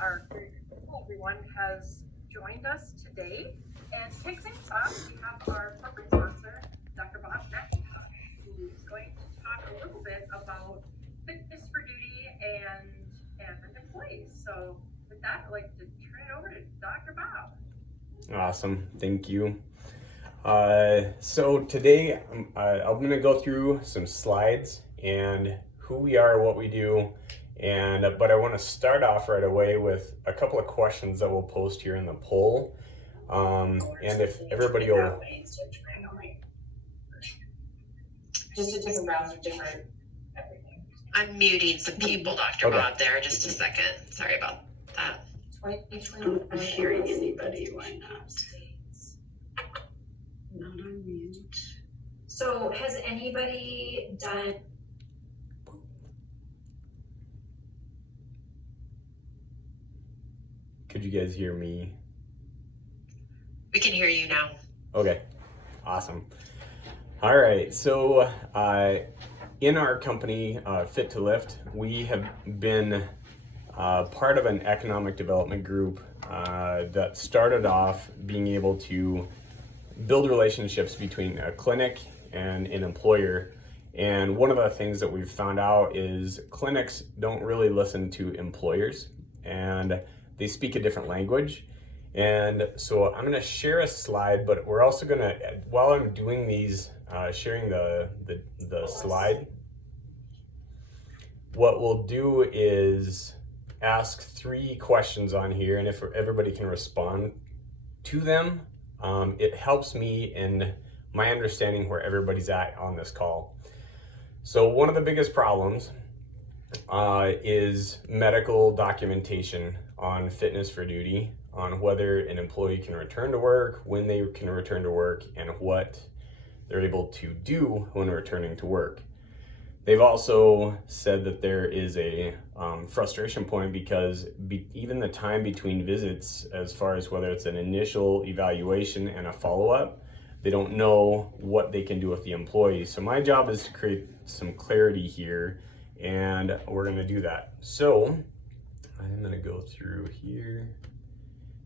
our great everyone has joined us today. And to kick things off, we have our corporate sponsor, Dr. Bob McIntosh, who is going to talk a little bit about fitness for duty and employees. So with that, I'd like to turn it over to Dr. Bob. Awesome, thank you. So today I'm going to go through some slides and who we are, what we do, but I want to start off right away with a couple of questions that we'll post here in the poll. And if everybody will just a different browser, different everything. I'm muting some people, Dr. Bob, there. Just a second. Sorry about that. 2020. I'm hearing anybody. Why not? Not on mute. So has anybody done? Could you guys hear me? We can hear you now. Okay, awesome. All right, so in our company, Fit to Lift, we have been part of an economic development group that started off being able to build relationships between a clinic and an employer. And one of the things that we've found out is clinics don't really listen to employers, and they speak a different language. And so I'm going to share a slide, but we're also going to, while I'm doing these, sharing the slide, what we'll do is ask 3 questions on here, and if everybody can respond to them, it helps me in my understanding where everybody's at on this call. So one of the biggest problems is medical documentation on fitness for duty, on whether an employee can return to work, when they can return to work, and what they're able to do when returning to work. They've also said that there is a frustration point because even the time between visits, as far as whether it's an initial evaluation and a follow-up, they don't know what they can do with the employee. So my job is to create some clarity here, and we're going to do that. So I'm going to go through here.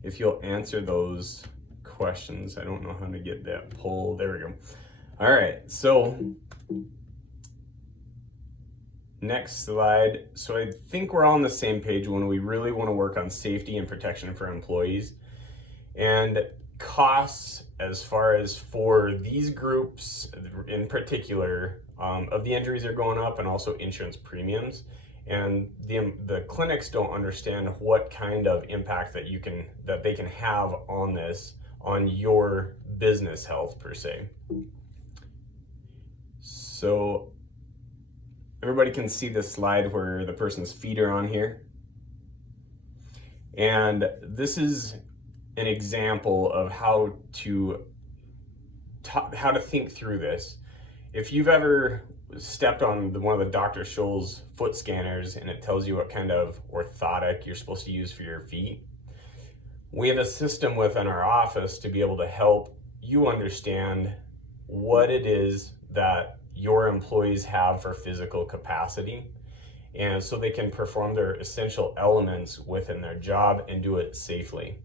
If you'll answer those questions, I don't know how to get that poll. There we go. All right, so next slide. So I think we're all on the same page when we really want to work on safety and protection for employees. And costs, as far as for these groups in particular, of the injuries are going up, and also insurance premiums. And the clinics don't understand what kind of impact that they can have on this, on your business health per se. So everybody can see the slide where the person's feet are on here. And this is an example of how to think through this. If you've ever stepped on one of the Dr. Scholl's foot scanners and it tells you what kind of orthotic you're supposed to use for your feet, we have a system within our office to be able to help you understand what it is that your employees have for physical capacity, and so they can perform their essential elements within their job and do it safely.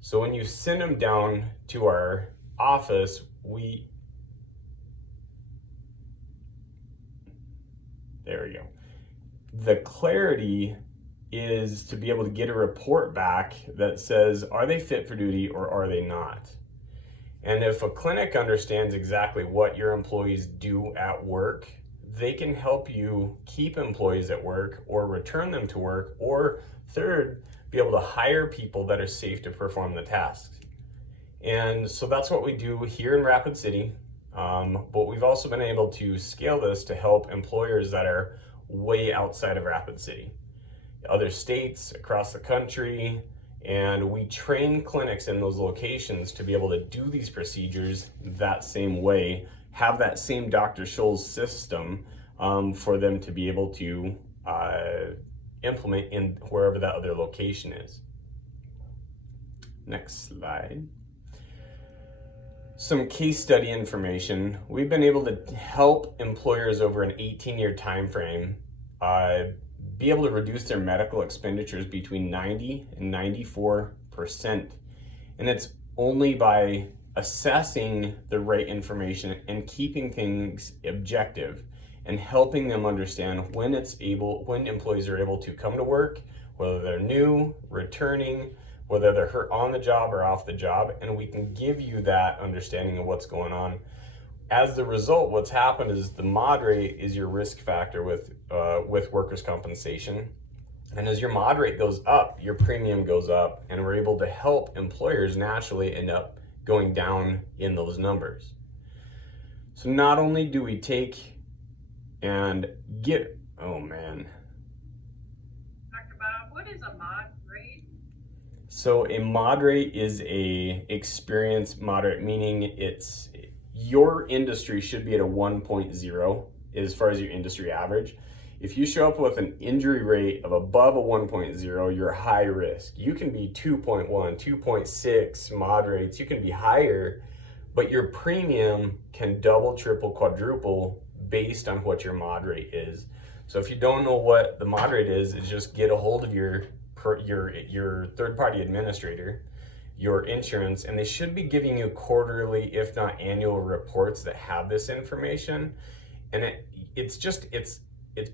So when you send them down to our office, there we go. The clarity is to be able to get a report back that says, are they fit for duty or are they not? And if a clinic understands exactly what your employees do at work, they can help you keep employees at work or return them to work, or third, be able to hire people that are safe to perform the tasks. And so that's what we do here in Rapid City. But we've also been able to scale this to help employers that are way outside of Rapid City, other states across the country, and we train clinics in those locations to be able to do these procedures that same way, have that same Dr. Scholl's system for them to be able to implement in wherever that other location is. Next slide. Some case study information. We've been able to help employers over an 18-year time frame be able to reduce their medical expenditures between 90 and 94%. And it's only by assessing the right information and keeping things objective and helping them understand when employees are able to come to work, whether they're new, returning, whether they're hurt on the job or off the job, and we can give you that understanding of what's going on. As the result, what's happened is the mod rate is your risk factor with workers' compensation. And as your mod rate goes up, your premium goes up, and we're able to help employers naturally end up going down in those numbers. So not only do we take and get, oh man. Dr. Bob, what is a mod rate? So a mod rate is a experience moderate, meaning it's your industry should be at a 1.0 as far as your industry average. If you show up with an injury rate of above a 1.0, you're high risk. You can be 2.1, 2.6 mod rates, you can be higher, but your premium can double, triple, quadruple based on what your mod rate is. So if you don't know what the mod rate is just get a hold of your third-party administrator, your insurance, and they should be giving you quarterly, if not annual, reports that have this information. And it's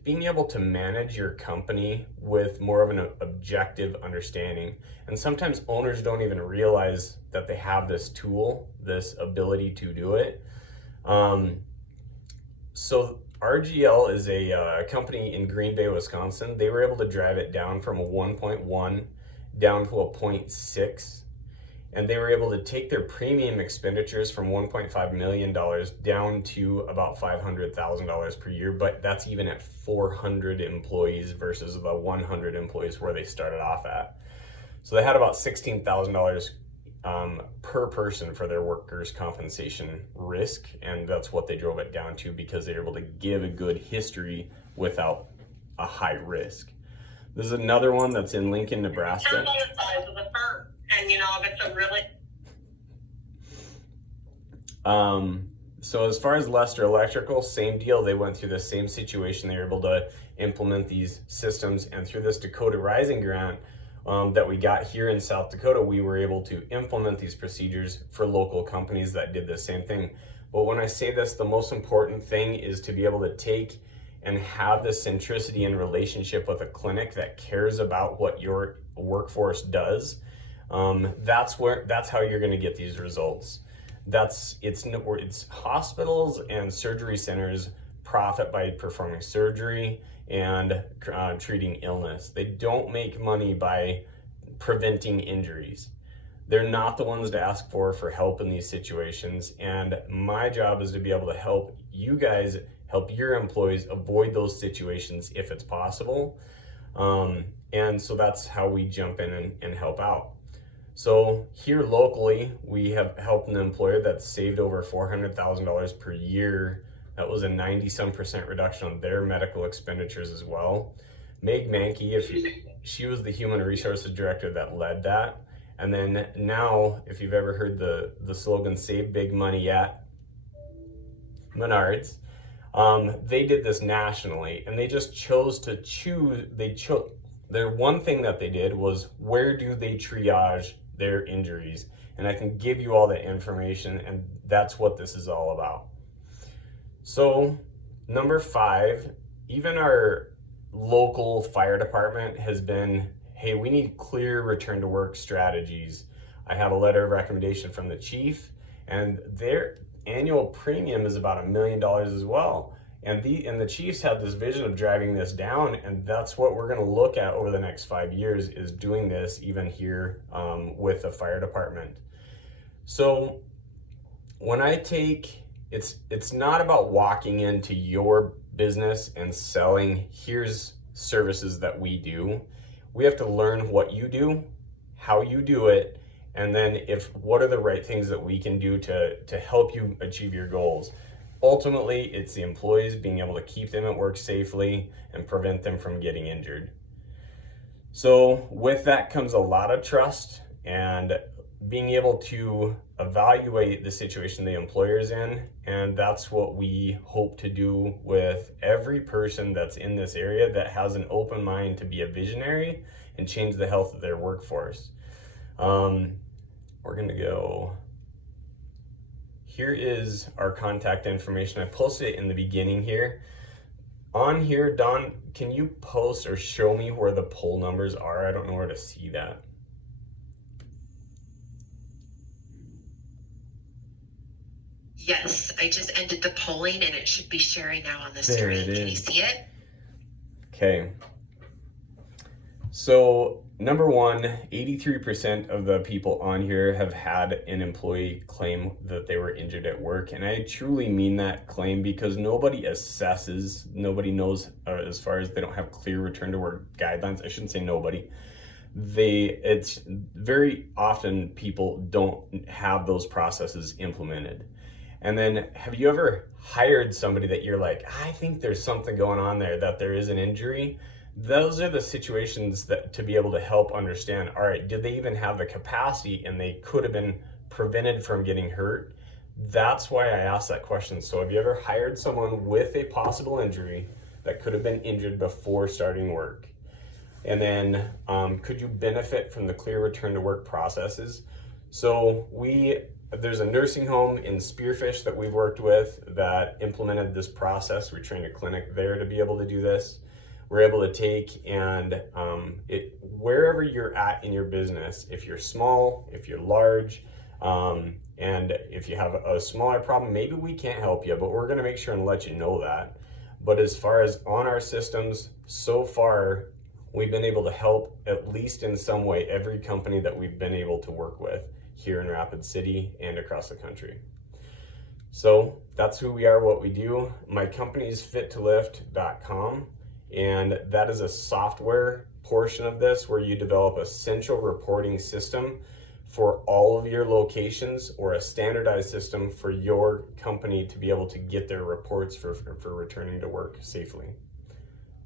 being able to manage your company with more of an objective understanding. And sometimes owners don't even realize that they have this tool, this ability to do it. So RGL is a company in Green Bay, Wisconsin. They were able to drive it down from a 1.1 down to a 0.6. And they were able to take their premium expenditures from $1.5 million down to about $500,000 per year, but that's even at 400 employees versus the 100 employees where they started off at. So they had about $16,000 per person for their workers' compensation risk, and that's what they drove it down to because they were able to give a good history without a high risk. This is another one that's in Lincoln, Nebraska. Depends on the size of the firm. And if it's a really so as far as Lester Electrical, same deal. They went through the same situation. They were able to implement these systems, and through this Dakota Rising grant that we got here in South Dakota, we were able to implement these procedures for local companies that did the same thing. But when I say this, the most important thing is to be able to take and have the centricity and relationship with a clinic that cares about what your workforce does. That's how you're going to get these results. It's hospitals and surgery centers profit by performing surgery and treating illness. They don't make money by preventing injuries. They're not the ones to ask for help in these situations. And my job is to be able to help you guys, help your employees avoid those situations if it's possible. And so that's how we jump in and help out. So here locally, we have helped an employer that's saved over $400,000 per year. That was a 90-some% reduction on their medical expenditures as well. Meg Mankey, she was the human resources director that led that. And then now, if you've ever heard the slogan, save big money at Menards, they did this nationally, and they just chose to choose, their one thing that they did was, where do they triage their injuries? And I can give you all the information, and that's what this is all about. So number 5, even our local fire department has been, hey, we need clear return to work strategies. I have a letter of recommendation from the chief, and their annual premium is about $1 million as well. And the chiefs have this vision of driving this down, and that's what we're going to look at over the next 5 years, is doing this even here with the fire department. So when I take, it's not about walking into your business and selling, here's services that we do. We have to learn what you do, how you do it, and then what are the right things that we can do to help you achieve your goals. Ultimately, it's the employees, being able to keep them at work safely and prevent them from getting injured. So with that comes a lot of trust and being able to evaluate the situation the employer is in, and that's what we hope to do with every person that's in this area that has an open mind to be a visionary and change the health of their workforce. We're gonna go, here is our contact information. I posted it in the beginning here. On here, Don, can you post or show me where the poll numbers are? I don't know where to see that. Yes, I just ended the polling and it should be sharing now on the There screen. it Can you is. see it? Okay. So number one, 83% of the people on here have had an employee claim that they were injured at work. And I truly mean that claim because nobody assesses, nobody knows, as far as they don't have clear return to work guidelines. I shouldn't say nobody. It's very often people don't have those processes implemented. And then have you ever hired somebody that you're like, I think there's something going on there, that there is an injury? Those are the situations that to be able to help understand, all right, did they even have the capacity and they could have been prevented from getting hurt? That's why I asked that question. So have you ever hired someone with a possible injury that could have been injured before starting work? And then could you benefit from the clear return to work processes? So there's a nursing home in Spearfish that we've worked with that implemented this process. We trained a clinic there to be able to do this. We're able to take and wherever you're at in your business, if you're small, if you're large, and if you have a smaller problem, maybe we can't help you, but we're gonna make sure and let you know that. But as far as on our systems, so far, we've been able to help, at least in some way, every company that we've been able to work with here in Rapid City and across the country. So that's who we are, what we do. My company is fittolift.com, and that is a software portion of this where you develop a central reporting system for all of your locations, or a standardized system for your company to be able to get their reports for returning to work safely.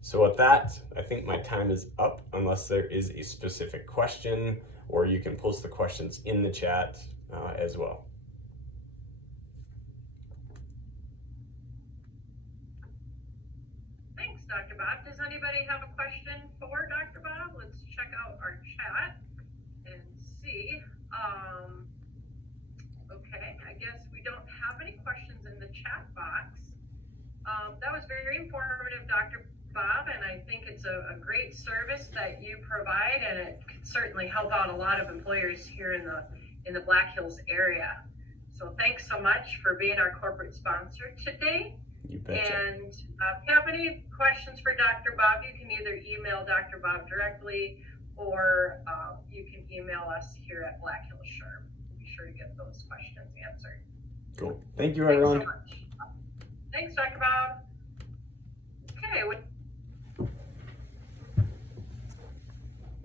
So with that, I think my time is up, unless there is a specific question, or you can post the questions in the chat as well. Thanks, Dr. Bob. Does anybody have a question for Dr. Bob? Let's check out our chat and see. Okay, I guess we don't have any questions in the chat box. That was very informative, Dr. Bob, and I think it's a great service that you provide, and it could certainly help out a lot of employers here in the Black Hills area. So thanks so much for being our corporate sponsor today. You betcha. And if you have any questions for Dr. Bob, you can either email Dr. Bob directly, or you can email us here at Black Hills SHRM. We'll be sure to get those questions answered. Cool. Thank you, Thanks everyone. so much. Thanks, Dr. Bob. Okay.